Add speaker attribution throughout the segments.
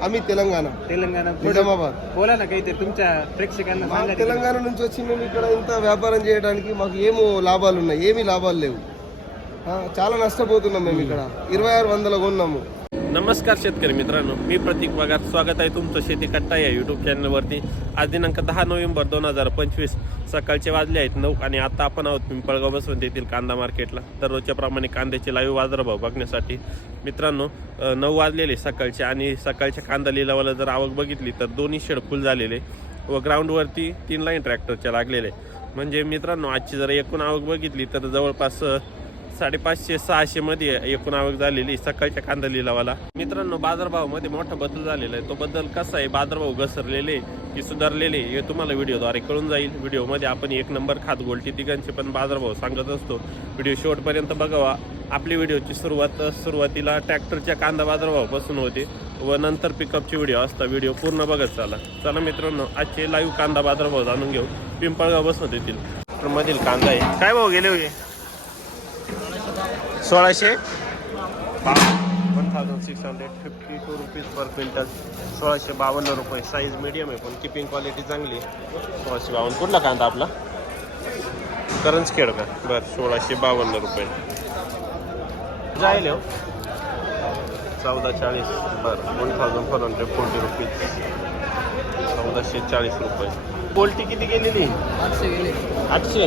Speaker 1: आम्ही తెలంగాణ
Speaker 2: తెలంగాణ
Speaker 1: నిజామాబాద్
Speaker 2: बोला ना काहीतरी तुमच्या प्रेक्षकांना
Speaker 1: మా
Speaker 2: सांगा तिकडे.
Speaker 1: తెలంగాణ నుంచి వచ్చి మేము ఇక్కడ ఇంత వ్యాపారం చేయడానికి మాకు ఏమో లాభాలు ఉన్నాయి ఏమీ లాభాలు లేవు ఆ, చాలా నష్టపోతున్నాం మేము ఇక్కడ ఇరవై ఆరు వందల కొన్నాము
Speaker 3: नमस्कार शेतकरी मित्रांनो मी प्रतीक पगार स्वागत आहे तुमचं शेती कट्टा या यूट्यूब चॅनलवरती आज दिनांक दहा नोव्हेंबर दोन हजार पंचवीस. सकाळचे वाजले आहेत नऊ आणि आता आपण आहोत पिंपळगाव बसवंत येथील कांदा मार्केटला. दररोजच्या प्रमाणे कांद्याचे लाईव्ह बाजारभाव बघण्यासाठी. मित्रांनो नऊ वाजलेले सकाळचे आणि सकाळच्या कांदा लिलावाला जर आवक बघितली तर दोन्ही शेड फुल झालेले व ग्राउंडवरती तीन लाईन ट्रॅक्टरच्या लागलेले. म्हणजे मित्रांनो आजची जर एकूण आवक बघितली तर जवळपास साडेपाचशे सहाशे मध्ये एकूण आवक झालेली सकाळच्या कांदा लिलावाला. मित्रांनो बाजारभावामध्ये मोठा बदल झालेला आहे. तो बदल कसा आहे? बाजारभाव घसरलेले की सुधारलेले हे तुम्हाला व्हिडिओद्वारे कळून जाईल. व्हिडिओमध्ये आपण एक नंबर खात गोलटी तिघांचे पण बाजारभाव सांगत असतो. व्हिडिओ शेवटपर्यंत बघावा. आपली व्हिडिओची सुरुवात सुरुवातीला ट्रॅक्टरच्या कांदा बाजारभावापासून होते व नंतर पिकअपचे व्हिडिओ असता. व्हिडिओ पूर्ण बघत चला. चला मित्रांनो आजचे लाईव्ह कांदा बाजारभाव जाणून घेऊ. पिंपळगाव बसवत येतील. मधील कांदा आहे. काय भाव गेले होते? सोळाशे? One thousand six hundred fifty two rupees per quintal सोळाशे बावन्न रुपये. साईज मिडियम आहे पण किपिंग क्वालिटी चांगली आहे. सोळाशे बावन्न. कुठला कांदा आपला? करंजखेड का? बरं सोळाशे बावन्न रुपये. जाईल हो. चौदा चाळीस. बरं one thousand four hundred forty rupees चौदाशे चाळीस रुपये. बोल्टी किती गेलेली
Speaker 2: आठशे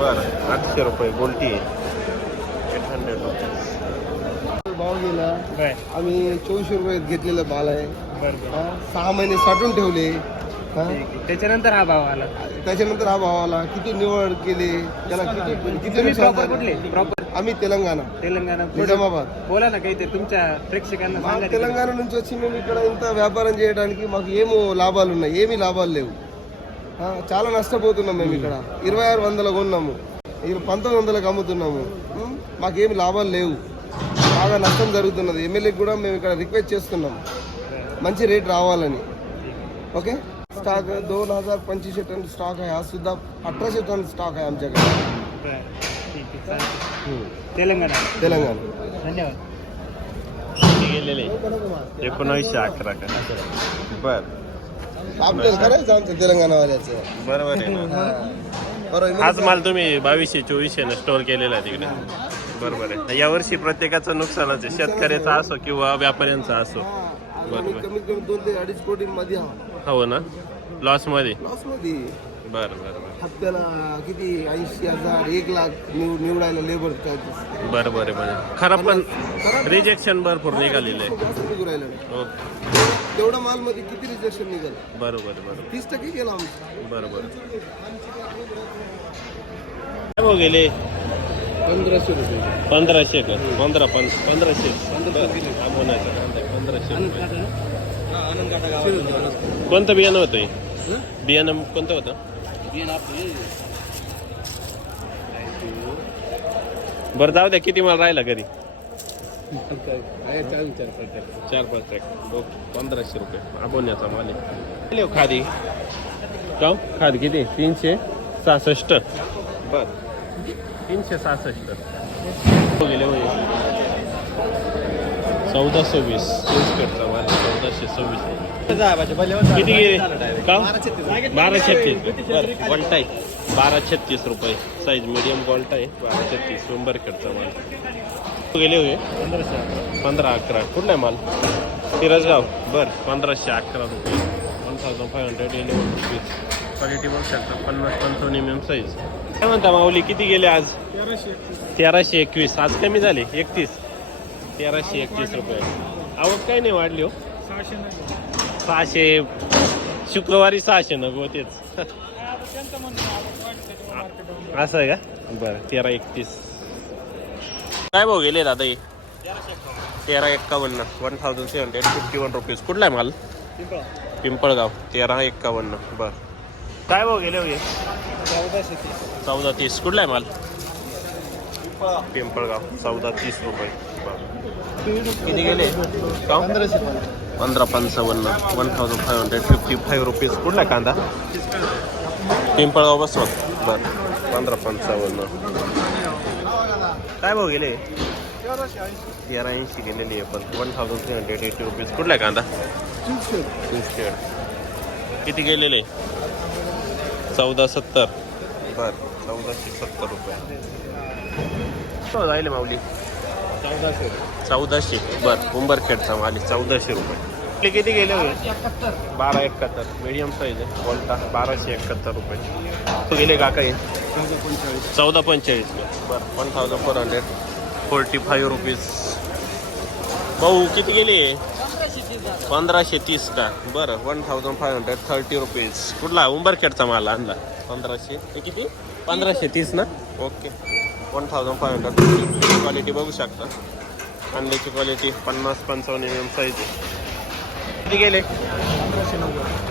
Speaker 3: बरं आठशे रुपये बोल्टी आहे. एट हंड्रेड रुपीज
Speaker 1: भाव गेला
Speaker 2: बर
Speaker 1: आम्ही चोवीसशे रुपये घेतलेला माल आहे
Speaker 2: बर बर
Speaker 1: हा, सहा महिने साठवून ठेवले हा,
Speaker 2: ठीक आहे. त्याच्यानंतर हा भाव आला
Speaker 1: त्याच्यानंतर हा भाव आला किती निवड केली त्याला किती किती
Speaker 2: तुम्ही
Speaker 1: नुकसान
Speaker 2: प्रॉपर
Speaker 1: झालं?
Speaker 2: कुठले प्रॉपर
Speaker 1: आम्ही तेलंगाणा
Speaker 2: తెలంగాణ
Speaker 1: నిజామాబాద్
Speaker 2: बोला ना काहीतरी तुमच्या प्रेक्षकांना
Speaker 1: మా
Speaker 2: सांगा तिकडे.
Speaker 1: తెలంగాణ నుంచి వచ్చి మేము ఇక్కడ ఇంత వ్యాపారం చేయడానికి మాకు ఏమో లాభాలు ఉన్నాయి ఏమీ లాభాలు లేవు ఆ, చాలా నష్టపోతున్నాం మేము ఇక్కడ ఇరవై ఆరు వందల కొన్నాము ఇక్కడ పంతొమ్మిది వందలకు అమ్ముతున్నాము ఉం? మాకేమి లాభాలు లేవు బాగా నష్టం జరుగుతున్నది ఎమ్మెల్యేకి కూడా మేము ఇక్కడ రిక్వెస్ట్ చేస్తున్నాం మంచి రేట్ రావాలని ओके स्टॉक दोन हजार पंचवीसशे टन स्टॉक आहे हा सुद्धा अठराशे टन स्टॉक आहे आमच्याकडे
Speaker 2: बर ठीक आहे चालेल. तेलंगणा
Speaker 1: तेलंगणा
Speaker 2: धन्यवाद
Speaker 3: किती गेलेले एकोणावीसशे अकरा का बर
Speaker 1: आपल्याला करायचं आमचं तेलंगणावाल्याचं
Speaker 3: बरोबर आहे ना
Speaker 1: बरोबर
Speaker 3: हाच माल तुम्ही बावीसशे चोवीसशे न स्टोअर केलेला आहे तिकडे बरोबर आहे. यावर्षी प्रत्येकाचं नुकसानच आहे. शेतकऱ्याचा असो किंवा व्यापाऱ्यांचा असो.
Speaker 1: कमीत कमीत कमी दोन ते अडीच कोटी मध्ये
Speaker 3: हो ना?
Speaker 1: लॉसमध्ये लॉसमध्ये
Speaker 3: बरं बरं बरं.
Speaker 1: हप्त्याला किती? ऐंशी हजार एक लाख निव निवडायला लेबर चार्जेस
Speaker 3: बरं बरं बरं. खरं पण रिजेक्शन भरपूर निघालेलं आहे.
Speaker 1: जास्त निघू राहिलं.
Speaker 3: हो.
Speaker 1: तेवढा माल मध्ये किती रिजेक्शन निघाल?
Speaker 3: बरोबर बरोबर.
Speaker 1: तीस टक्के गेला आमचं.
Speaker 3: बरोबर. काय भाव गेले?
Speaker 1: पंधराशे रुपये.
Speaker 3: पंधराशे का? पंधरा पं पंधराशे. आहे, पंधराशे रुपये. कोणतं बियाणं होतं हे? बियाणं कोणतं होतं? बरं जाऊ द्या किती माल राहिला घरी? चार पाच ट्रॅक पंधराशे रुपये. आंबोण्याचा माल आहे. हो खादी. का? खाद किती? तीनशे? सहासष्ट. बर. तीनशे सहासष्ट. हो गेले होय चौदा सव्वीस. कडचा माल चौदाशे सव्वीस किती गेले? का? बारा छत्तीस. बरं गोल्टा आहे. बारा छत्तीस रुपये. साईज मीडियम गोल्टा आहे. बारा छत्तीस. शंभर कडचा माल. गेले होय? पंधरा अकरा. कुठला आहे माल? सिरसगाव. बर पंधराशे अकरा रुपये. One thousand five hundred eleven rupees quality बघू शकता. पन्नास पंचावन्न एम एम साईज काय म्हणता माऊली किती गेले आज? तेराशे एकवीस. आज कमी झाले एकतीस. तेराशे एकतीस रुपये. आवक काही नाही वाढली हो. सहाशे शुक्रवारी सहाशे नग होतेच असं आहे का? बरं तेरा एकतीस. काय भाऊ गेले दादा हे? तेरा एक्कावन्न. One thousand seven hundred fifty one rupees कुठला आहे माल? पिंपळगाव. तेरा एक्कावन्न. बर. काय भाऊ गेले
Speaker 2: तीस
Speaker 3: चौदा तीस. कुठला आहे माल? पिंपळगाव चौदा तीस रुपये. बरं. किती गेले? का पंधरा पंचावन्न. One thousand five hundred fifty five rupees कुठला कांदा? पिंपळगाव बसवत. बरं. पंधरा पंचावन्न. काय भाऊ गेले? तेरा ऐंशी गेलेली आहे पण one thousand three hundred eighty rupees कुठला कांदा? किती गेलेले? चौदा सत्तर. बर चौदाशे सत्तर रुपये. हो जायले माऊली?
Speaker 2: चौदाशे.
Speaker 3: चौदाशे. बर उंबरखेडचा माली चौदाशे रुपये. आपले किती गेले होते? बारा एकाहत्तर. मीडियम साईज आहे. बोलता बाराशे एकाहत्तर रुपये. तो गेले का काही? चौदा पंचेचाळीस. बरं one thousand four hundred forty five rupees भाऊ किती गेले? पंधराशे तीस का? बरं one thousand five hundred thirty rupees कुठला? उंबरखेडचा माल आणला. पंधराशे ते किती? पंधराशे तीस ना? Okay. One thousand five hundred quality बघू शकता. अंड्याची क्वालिटी पन्नास पंचावन्न एम एम साईज किती गेले?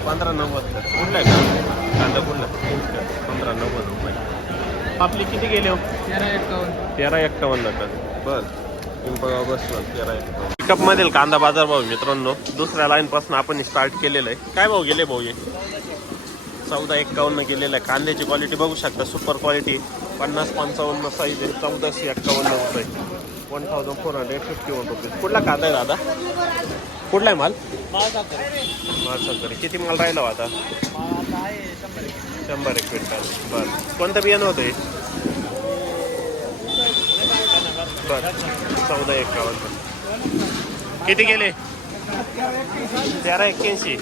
Speaker 3: पंधरा नव्वद. कुठला आहे? का कांदा कुठला? पंधरा नव्वद रुपये. आपली किती गेले हो?
Speaker 2: तेरा एकावन्न.
Speaker 3: तेरा एक्कावन्न का बरं. पिंपळगाव बसला तेरा पिकअप मधील कांदा बाजार भाव मित्रांनो. दुसऱ्या लाईन पासून आपण स्टार्ट केलेलं आहे. काय भाऊ गेले भाऊ हे? चौदा एक्कावन्न गेलेलं आहे. कांद्याची क्वालिटी बघू शकता. सुपर क्वालिटी पन्नास पंचावन्न साईज आहे. चौदाशे एक्कावन्न रुपये one thousand four hundred fifty one rupees कुठला कांदा आहे दादा? कुठला आहे माल? माल किती माल राहिला हो आता? शंभर एक क्विंटल. बरं. कोणतं बियाणं होतं हे? बरं. चौदा एक्कावन्न किती गेले? तेरा एक्क्याऐंशी.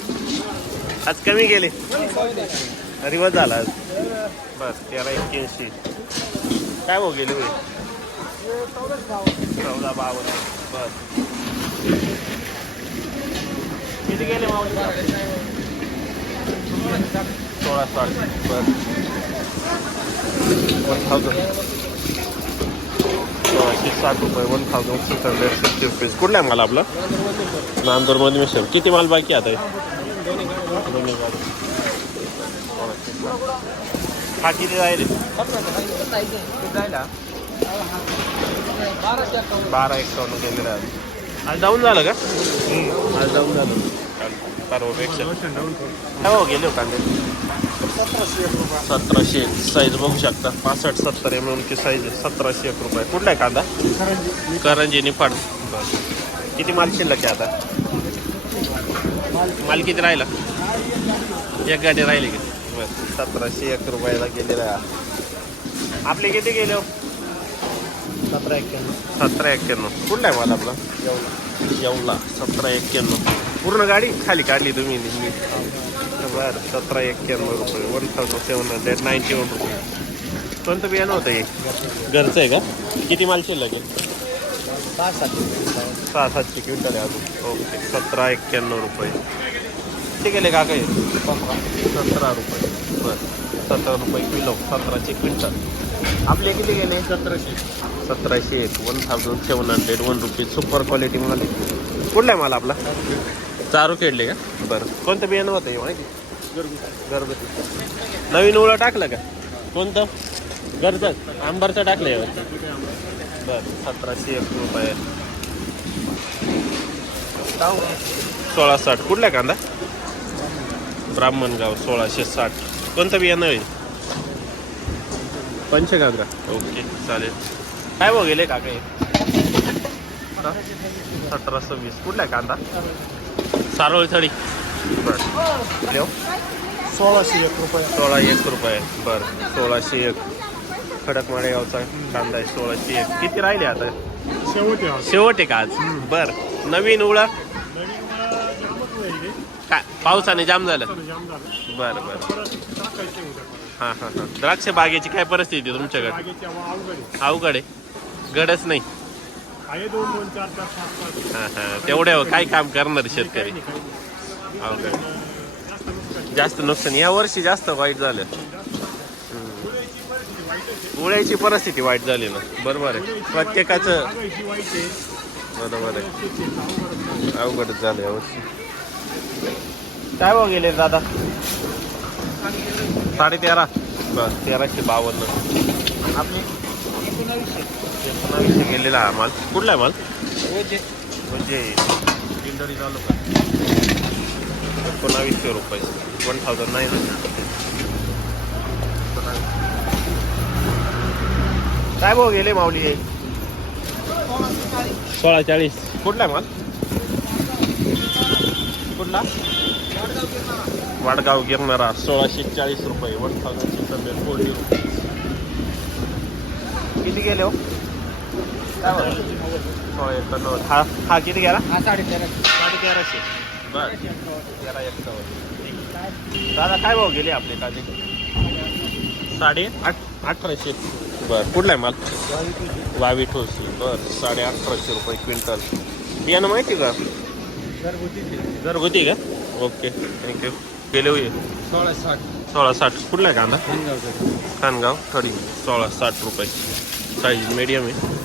Speaker 3: आज कमी गेले. रिवर्स झाला आज. बस तेरा एक्क्याऐंशी. काय हो गेले होय? चौदा बावन्न. बस. किती गेले सोळा साठ. बस. वन थाउजंड सोळाशे साठ रुपये one thousand six hundred sixty rupees कुठला आहे माल आपला नांदूरमध्ये मिसळ किती माल बाकी आता हे? दोन्ही गाडी. सोळाशे साठ. हा किती जाईल बारा एकावन्न गेलेला आहे आज डाऊन झालं का आज डाऊन झालं परवापेक्षा काय हो गेले कांदे सतराशे साईज बघू शकता पासष्ट सत्तर एम एमची साईज आहे सतराशे एक रुपये कुठला आहे कांदा करंजी निफाड बरं किती माल शिल्लक आहे आता माल किती राहिला एक गाडी राहिली का बस सतराशे एक रुपयाला गेलेला आपले किती गेले
Speaker 2: सतरा एक्क्याण्णव
Speaker 3: सतरा एक्क्याण्णव कुठला आहे माल आपला येवला सतरा एक्क्याण्णव पूर्ण गाडी खाली काढली तुम्ही बरं सतरा एक्क्याण्णव रुपये one thousand seven hundred ninety one रुपये. कोणतं बियाणं होतं हे? घरचं आहे का? किती माल शिल्लक आहे?
Speaker 2: पाच सात
Speaker 3: सहा सातशे क्विंटल आहे अजून. ओके सतरा एक्क्याण्णव रुपये. किती गेले का काही सतरा. रुपये. बरं सतरा रुपये किलो सतराशे क्विंटल. आपले किती गेले?
Speaker 2: सतराशे.
Speaker 3: सतराशे एक one thousand seven hundred one rupees super quality माल आहे. कुठला आहे माल आपला? चारू खेळले का? बरं. कोणतं बियाणं होतं हे माहिती? घरगुती. नवीन ओळं टाकलं का? कोणतं? घरचं. आंबारचं टाकलं बरं. सतराशे एक रुपये. सोळा साठ. कुठला कांदा? ब्राह्मणगाव सोळाशे साठ. कोणतं बियाणं आहे पंचगंगा. ओके चालेल. काय गेले काका हे? सतरा सव्वीस कुठला कांदा? सारोळी थडी बरं.
Speaker 2: सोळाशे एक रुपये.
Speaker 3: सोळा एक रुपये. बरं. सोळाशे एक. खडक माळेगावचा कांदा आहे सोळाशे एक. किती राहिले आता?
Speaker 2: शेवटी
Speaker 3: शेवट आहे का आज? बरं. नवीन उळा? काय? पावसाने जाम झालं. बरं बरं. हां हां हां. द्राक्ष बागेची काय परिस्थिती आहे तुमच्याकडे? अवघड आहे. गडच नाही.
Speaker 2: दोन दोन चार चार पाच पाच.
Speaker 3: हां हां. तेवढ्या काय काम करणार शेतकरी. अवघड. जास्त नुकसान. या वर्षी जास्त वाईट झालं. उळ्याची परिस्थिती वाईट झाली ना. बरोबर आहे. प्रत्येकाचं बरोबर आहे. अवघडच झालं यावर्षी काय भाव गेले दादा? साडे तेरा बरं तेराशे बावन्न. आपली एकोणावीसशे गेलेला हा माल. कुठला आहे माल? म्हणजे दिंडोरी तालुका. एकोणावीसशे रुपये. वन थाउजंड नाईन काय भाऊ गेले माऊली सोळा चाळीस. कुठला आहे माल? कुठला? वाडगाव गिरणारा सोळाशे चाळीस रुपये. One thousand six hundred forty रुपये किती गेले हो काय बरं? सोळा एकोणनव्वद हा हा किती गेला
Speaker 2: हा साडे तेरा
Speaker 3: साडे तेराशे बर तेरा एक्कावन्न दादा काय भाव गेले आपले कांदे साडे आठ अठराशे. बर कुठला आहे माल? वावी ठोसी. बर साडे अठराशे रुपये क्विंटल. बियाणं माहिती का? घरगुती का? ओके थँक्यू गेले होईल
Speaker 2: सोळा साठ.
Speaker 3: सोळा साठ. कुठला आहे कांदा? खानगाव. थडी सोळा साठ रुपये. साईज मीडियम आहे.